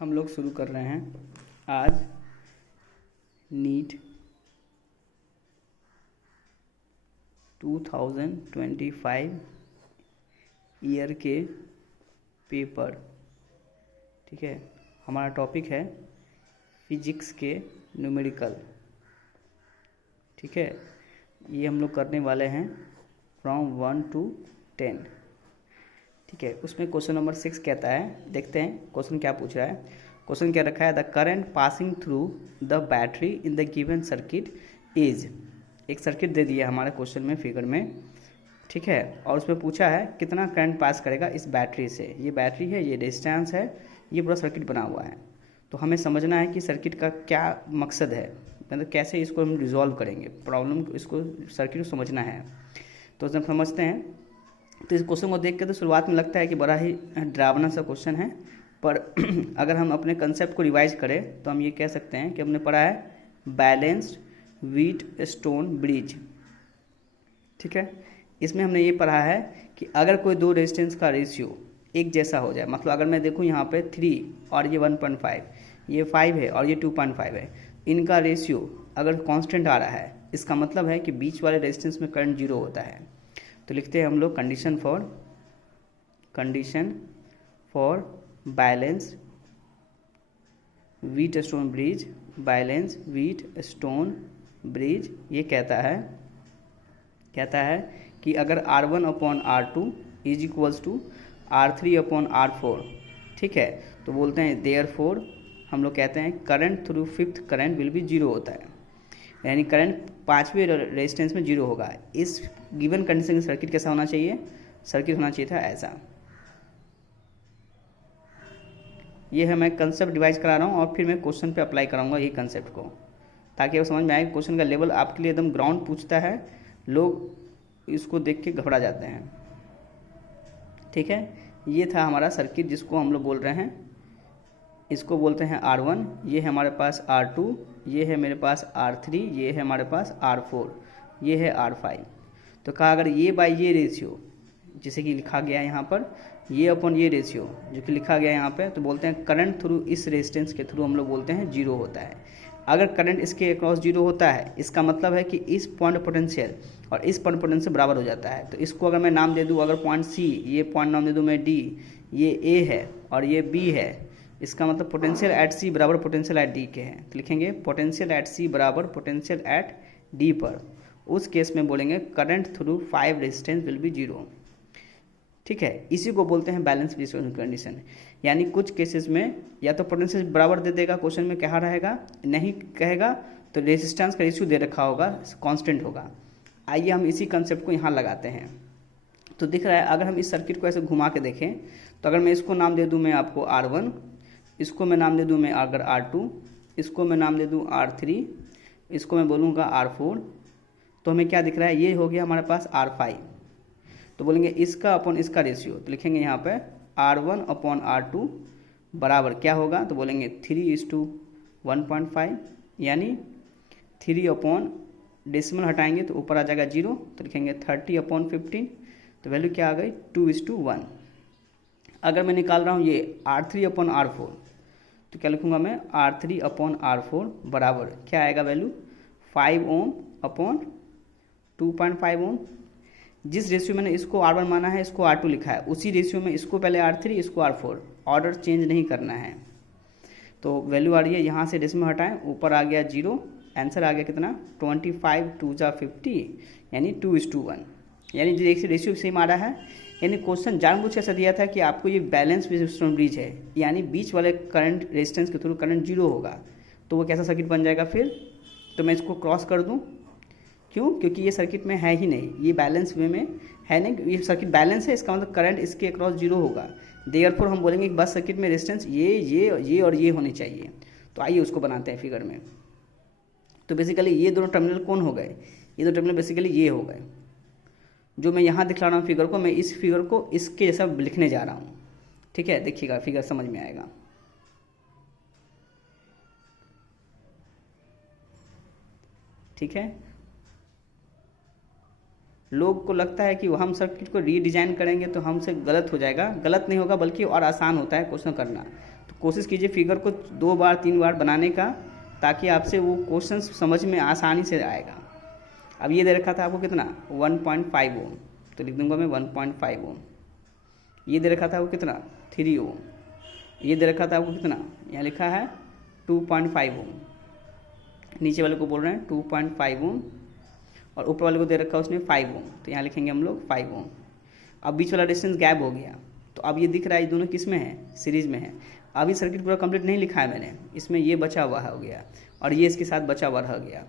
हम लोग शुरू कर रहे हैं आज नीट 2025 ईयर के पेपर। ठीक है, हमारा टॉपिक है फिजिक्स के न्यूमेरिकल। ठीक है, ये हम लोग करने वाले हैं फ्रॉम 1 to 10। ठीक है, उसमें क्वेश्चन नंबर 6 कहता है, देखते हैं क्वेश्चन क्या पूछ रहा है। क्वेश्चन क्या रखा है, the current passing through the battery in the given circuit is. एक सर्किट दे दिया हमारे क्वेश्चन में फिगर में। ठीक है, और उसमें पूछा है कितना करंट पास करेगा इस बैटरी से। ये बैटरी है, ये रेजिस्टेंस है, ये पूरा सर्किट बना हुआ है। तो हमें समझना है कि सर्किट का क्या मकसद है, मतलब कैसे इसको हम रिजॉल्व करेंगे, प्रॉब्लम इसको सर्किट को समझना है। तो हम समझते हैं। तो इस क्वेश्चन को देख के तो शुरुआत में लगता है कि बड़ा ही डरावना सा क्वेश्चन है, पर अगर हम अपने कंसेप्ट को रिवाइज करें तो हम ये कह सकते हैं कि हमने पढ़ा है बैलेंस्ड व्हीट स्टोन ब्रिज। ठीक है, इसमें हमने ये पढ़ा है कि अगर कोई दो रेजिस्टेंस का रेशियो एक जैसा हो जाए, मतलब अगर मैं देखूँ यहाँ पे 3 और ये 1.5, ये 5 है और ये 2.5 है, इनका रेशियो अगर कांस्टेंट आ रहा है, इसका मतलब है कि बीच वाले रेजिस्टेंस में करंट 0 होता है। तो लिखते हैं हम लोग condition for balance wheat stone bridge. Balance wheat stone bridge ये कहता है कि अगर R1/R2 is equals to R3/R4। ठीक है, तो बोलते हैं देयरफॉर हम लोग कहते हैं current through fifth current will be 0 होता है, यानी करंट पाँचवें रेजिस्टेंस में 0 होगा। इस गिवन कंडीशन सर्किट कैसा होना चाहिए, सर्किट होना चाहिए था ऐसा। ये है, मैं कंसेप्ट डिवाइज करा रहा हूँ और फिर मैं क्वेश्चन पे अप्लाई कराऊंगा ये कंसेप्ट को, ताकि आपको समझ में आए। क्वेश्चन का लेवल आपके लिए एकदम ग्राउंड पूछता है, लोग इसको देख के घबरा जाते हैं। ठीक है, ये था हमारा सर्किट जिसको हम लोग बोल रहे हैं, इसको बोलते हैं R1, ये है हमारे पास R2, ये है मेरे पास R3, ये है हमारे पास R4, ये है R5। तो कहा अगर ये बाई ये रेशियो, जैसे कि लिखा गया है यहाँ पर, ये अपॉन ये रेशियो जो कि लिखा गया है यहाँ पे, तो बोलते हैं करंट थ्रू इस रेजिस्टेंस के थ्रू हम लोग बोलते हैं 0 होता है। अगर करंट इसके अक्रॉस 0 होता है, इसका मतलब है कि इस पॉइंट पोटेंशियल और इस पॉइंट पोटेंशियल बराबर हो जाता है। तो इसको अगर मैं नाम दे दूँ, अगर पॉइंट C, ये पॉइंट नाम दे दूँ मैं D, ये A है और ये B है, इसका मतलब पोटेंशियल एट C बराबर पोटेंशियल एट D के हैं। तो लिखेंगे पोटेंशियल एट C बराबर पोटेंशियल एट D पर। उस केस में बोलेंगे current through 5 resistance will be 0। ठीक है, इसी को बोलते हैं बैलेंस कंडीशन। यानी कुछ केसेस में या तो पोटेंशियल बराबर दे देगा, क्वेश्चन में कहा रहेगा, नहीं कहेगा तो रेजिस्टेंस का रेशियो दे रखा होगा, कांस्टेंट होगा। आइए हम इसी कंसेप्ट को यहाँ लगाते हैं। तो दिख रहा है, अगर हम इस सर्किट को ऐसे घुमा के देखें, तो अगर मैं इसको नाम दे दूँ मैं आपको R1, इसको मैं नाम दे दूँ मैं अगर R2, इसको मैं नाम दे दूँ R3, इसको मैं बोलूँगा R4, तो हमें क्या दिख रहा है, ये हो गया हमारे पास R5। तो बोलेंगे इसका अपॉन इसका रेशियो, तो लिखेंगे यहाँ पे R1/R2 बराबर क्या होगा, तो बोलेंगे 3:1.5, यानी 3 अपॉन डेसिमल हटाएंगे तो ऊपर आ जाएगा 0, तो लिखेंगे 30/15, तो वैल्यू क्या आ गई 2:1। अगर मैं निकाल रहा हूँ ये R3/R4, तो क्या लिखूँगा मैं R3/R4 बराबर क्या आएगा वैल्यू 5 ओम अपॉन 2.5 ओम। जिस रेशियो मैंने इसको R1 माना है, इसको R2 लिखा है, उसी रेशियो में इसको पहले R3, इसको R4, ऑर्डर चेंज नहीं करना है। तो वैल्यू आ रही है, यहाँ से डेसिमल हटाएं, ऊपर आ गया 0, आंसर आ गया कितना 25 2 जा 50, यानी 2:1। यानी रेशियो सेम आ रहा है। यानी क्वेश्चन जानबूझ के ऐसा दिया था कि आपको ये बैलेंस स्टोन ब्रिज है, यानी बीच वाले करंट रेजिस्टेंस के थ्रू करंट 0 होगा, तो वो कैसा सर्किट बन जाएगा फिर। तो मैं इसको क्रॉस कर दूँ, क्यों, क्योंकि ये सर्किट में है ही नहीं, ये बैलेंस वे में है नहीं, ये सर्किट बैलेंस है, इसका मतलब करंट इसके अक्रॉस 0 होगा। देयरफॉर हम बोलेंगे कि बस सर्किट में रेजिस्टेंस ये और ये होने चाहिए। तो आइए उसको बनाते हैं फिगर में। तो बेसिकली ये दोनों टर्मिनल कौन हो गए, ये दो टर्मिनल बेसिकली ये हो गए। जो मैं यहाँ दिखला रहा हूँ फिगर को, मैं इस फिगर को इसके जैसा लिखने जा रहा हूँ। ठीक है, देखिएगा फिगर समझ में आएगा। ठीक है, लोग को लगता है कि हम सर्किट को रीडिज़ाइन करेंगे तो हमसे गलत हो जाएगा। गलत नहीं होगा, बल्कि और आसान होता है क्वेश्चन करना। तो कोशिश कीजिए फिगर को 2 बार 3 बार बनाने का, ताकि आपसे वो क्वेश्चन समझ में आसानी से आएगा। अब ये दे रखा था आपको कितना 1.5 ओम, तो लिख दूंगा मैं 1.5 ओम। ये दे रखा था आपको कितना 3 ओम। ये दे रखा था आपको कितना, यहाँ लिखा है 2.5 ओम। नीचे वाले को बोल रहे हैं 2.5 ओम, और ऊपर वाले को दे रखा है उसने 5 ओम, तो यहाँ लिखेंगे हम लोग 5 ओम। अब बीच वाला डिस्टेंस गैप हो गया, तो अब ये दिख रहा है ये दोनों किस में है, सीरीज में है। अभी सर्किट पूरा कंप्लीट नहीं लिखा है मैंने, इसमें ये बचा हुआ हो गया और ये इसके साथ बचा हुआ रह गया।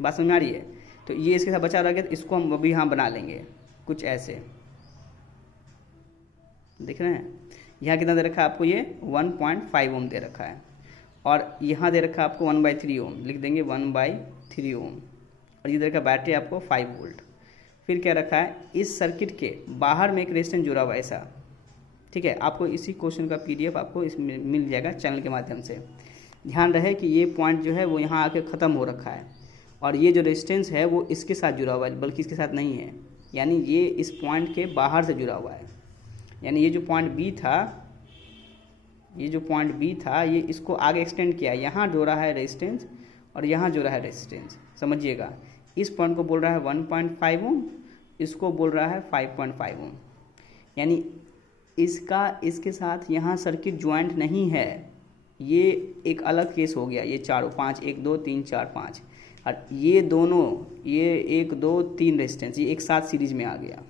बात समझ में आ रही है? तो ये इसके साथ बचा रह गया, तो इसको हम अभी यहाँ बना लेंगे कुछ ऐसे। देख रहे हैं यहाँ कितना दे रखा है आपको, ये 1.5 ओम दे रखा है, और यहाँ दे रखा है आपको 1/3 ओम, लिख देंगे 1/3 ओम। और ये दे रखा बैटरी आपको 5 वोल्ट। फिर क्या रखा है, इस सर्किट के बाहर में एक रेजिस्टेंस जुड़ा हुआ है ऐसा। ठीक है, आपको इसी क्वेश्चन का PDF आपको इसमें मिल जाएगा चैनल के माध्यम से। ध्यान रहे कि ये पॉइंट जो है वो यहाँ आके ख़त्म हो रखा है, और ये जो रेजिस्टेंस है वो इसके साथ जुड़ा हुआ है, बल्कि इसके साथ नहीं है, यानी ये इस पॉइंट के बाहर से जुड़ा हुआ है। यानी ये जो पॉइंट बी था, ये इसको आगे एक्सटेंड किया, यहाँ जोड़ा है रेजिस्टेंस और यहाँ जोड़ा है रेजिस्टेंस। समझिएगा, इस पॉइंट को बोल रहा है 1.5 ओम, इसको बोल रहा है 5.5 ओम। यानी इसके साथ यहाँ सर्किट ज्वाइंट नहीं है, ये एक अलग केस हो गया। ये चारों 5 1 2 3 4 5, और ये दोनों, ये 1 2 3 रेजिस्टेंस, ये एक साथ सीरीज में आ गया।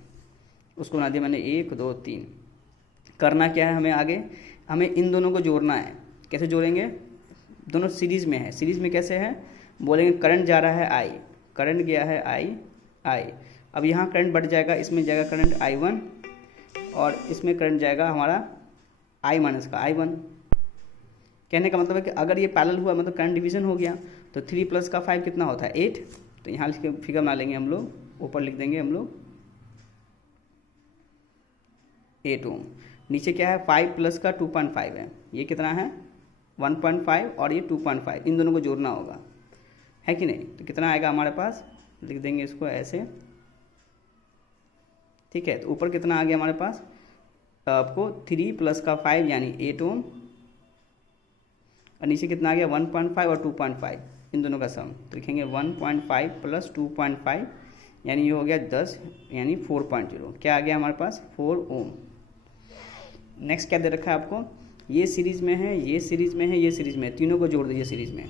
उसको बना दिया मैंने 1 2 3। करना क्या है हमें आगे, हमें इन दोनों को जोड़ना है। कैसे जोड़ेंगे, दोनों सीरीज में है। सीरीज में कैसे है, बोलेंगे करंट जा रहा है I, करंट गया है I। अब यहाँ करंट बढ़ जाएगा, इसमें जाएगा करंट I1, और इसमें करंट जाएगा हमारा I- का I1। कहने का मतलब है कि अगर ये पैरेलल हुआ मतलब करंट डिवीजन हो गया, तो 3 + 5 कितना होता है 8। तो यहाँ फिगर बना लेंगे हम लोग, ऊपर लिख देंगे हम लोग 8 ओम। नीचे क्या है 5 + 2.5 है, ये कितना है 1.5, और ये 2.5, इन दोनों को जोड़ना होगा, है कि नहीं। तो कितना आएगा हमारे पास, लिख देंगे इसको ऐसे। ठीक है, तो ऊपर कितना आ गया हमारे पास आपको 3 + 5 यानी 8 ओम, और नीचे कितना आ गया 1.5 और 2.5, इन दोनों का सम। तो लिखेंगे 1.5 + 2.5 यानी ये हो गया 10, यानी 4.0। क्या आ गया हमारे पास 4 ओम। नेक्स्ट क्या दे रखा है आपको, ये सीरीज में है, ये सीरीज में है, ये सीरीज में है, तीनों को जोड़ दीजिए सीरीज में।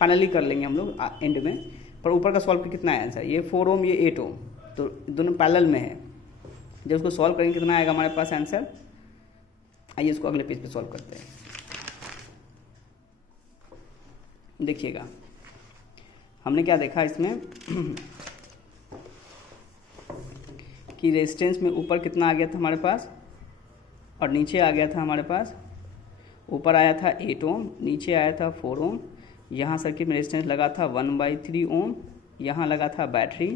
फाइनली कर लेंगे हम लोग एंड में। पर ऊपर का सॉल्व कितना है आंसर, ये 4 ओम, ये 8 ओम, तो दोनों पैरेलल में है। जब उसको सॉल्व करेंगे कितना आएगा हमारे पास आंसर। आइए इसको अगले पेज पे सॉल्व करते हैं। देखिएगा हमने क्या देखा इसमें कि रेजिस्टेंस में ऊपर कितना आ गया था हमारे पास, और नीचे आ गया था हमारे पास, ऊपर आया था 8 ओम, नीचे आया था 4 ओम। यहाँ सर्किट में रेजिस्टेंस लगा था 1/3 ओम, यहाँ लगा था बैटरी,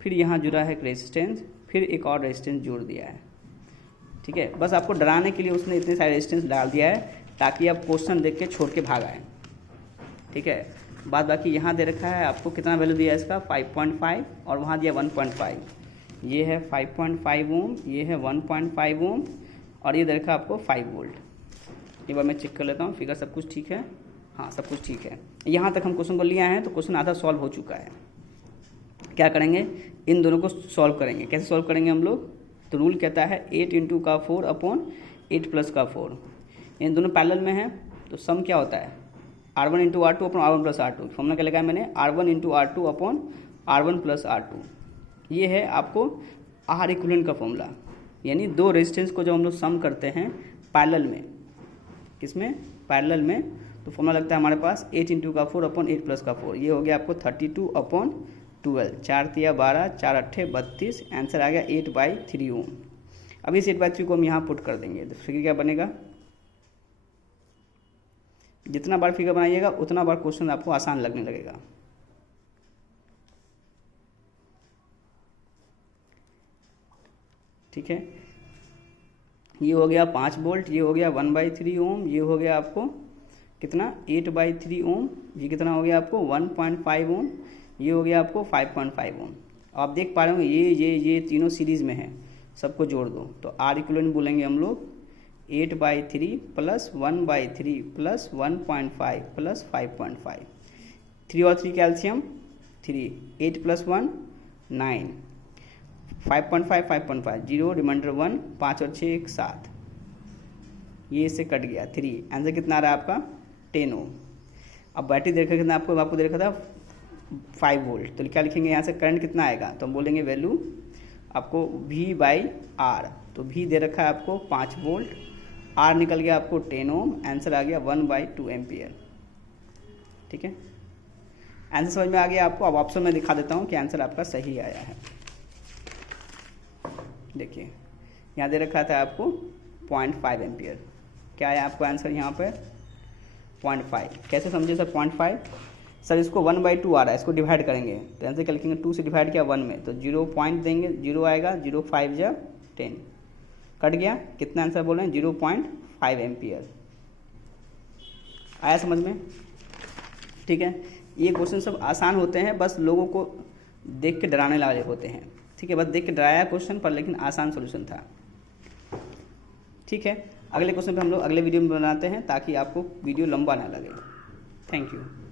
फिर यहाँ जुड़ा है एक रेजिस्टेंस, फिर एक और रेजिस्टेंस जोड़ दिया है। ठीक है, बस आपको डराने के लिए उसने इतने सारे रेजिस्टेंस डाल दिया है ताकि आप क्वेश्चन देख के छोड़ के भाग आए। ठीक है, बाद बाकी यहाँ दे रखा है आपको कितना वैल्यू दिया है इसका 5.5, और वहाँ दिया 1.5। ये है 5.5 ओम, ये है 1.5 ओम, और ये दे रखा है आपको 5 वोल्ट। एक बार मैं चेक कर लेता हूँ फिगर सब कुछ ठीक है। हाँ, सब कुछ ठीक है। यहाँ तक हम क्वेश्चन को लिया है, तो क्वेश्चन आधा सॉल्व हो चुका है। क्या करेंगे, इन दोनों को सॉल्व करेंगे। कैसे सॉल्व करेंगे हम लोग, तो रूल कहता है 8 × 4 / 8 + 4। इन दोनों पैरेलल में है, तो सम क्या होता है R1 × R2 / R1 + R2। Formula क्या लगाया मैंने, R1 × R2 / R1 + R2। ये है आपको R इक्विवेलेंट का फॉर्मूला, यानी दो रेजिस्टेंस को जब हम लोग सम करते हैं पैरेलल में, किसमें पैरेलल में, तो फॉर्मूला लगता है हमारे पास 8 × 4 / 8 + 4। ये हो गया आपको 32/12, 4 × 12, 4 × 8 32, आंसर आ गया 8/3 ओम। अब इस 8/3 को हम यहाँ पुट कर देंगे, तो फिगर क्या बनेगा, जितना बार फिगर बनाइएगा उतना बार क्वेश्चन आपको आसान लगने लगेगा। ठीक है, ये हो गया 5 वोल्ट, ये हो गया 1/3 ओम, ये हो गया आपको कितना 8/3 ओम, ये कितना हो गया आपको 1.5 ओम, ये हो गया आपको 5.5 ओम। आप देख पा रहे होंगे ये तीनों सीरीज में है, सबको जोड़ दो तो R इक्विवेलेंट बोलेंगे हम लोग 8/3 प्लस 1/3 प्लस 1.5 प्लस 5.5, 3 और 3 कैल्शियम 3, 8 प्लस 1 9, 5.5 5.5 0 रिमाइंडर 1, 5 और 6 7, ये इससे कट गया 3। आंसर कितना आ रहा है आपका 10 ओम। अब बैटरी देखा कितना आपको देखा था 5 वोल्ट, तो क्या लिखेंगे यहाँ से करंट कितना आएगा, तो हम बोलेंगे वैल्यू आपको V/R, तो V दे रखा है आपको 5 वोल्ट, R निकल गया आपको 10 ओम, आंसर आ गया 1/2 एम्पियर। ठीक है, आंसर समझ में आ गया आपको। अब ऑप्शन में दिखा देता हूँ कि आंसर आपका सही आया है। देखिए यहाँ दे रखा था आपको 0.5 एम्पियर, क्या आया आपको आंसर यहाँ पर 0.5। कैसे समझे सर 0.5, सर इसको 1/2 आ रहा है, इसको डिवाइड करेंगे तो आंसर क्या लिखेंगे 2 से डिवाइड किया 1 में, तो 0 पॉइंट देंगे, 0 आएगा, 0 5 जा 10, कट गया, कितना आंसर बोल रहे हैं 0.5 एम्पियर। आया समझ में। ठीक है, ये क्वेश्चन सब आसान होते हैं, बस लोगों को देख के डराने वाले होते हैं। ठीक है, बस देख के डराया क्वेश्चन पर, लेकिन आसान सॉल्यूशन था। ठीक है, अगले क्वेश्चन पे हम लोग अगले वीडियो में बनाते हैं ताकि आपको वीडियो लंबा ना लगे। Thank you.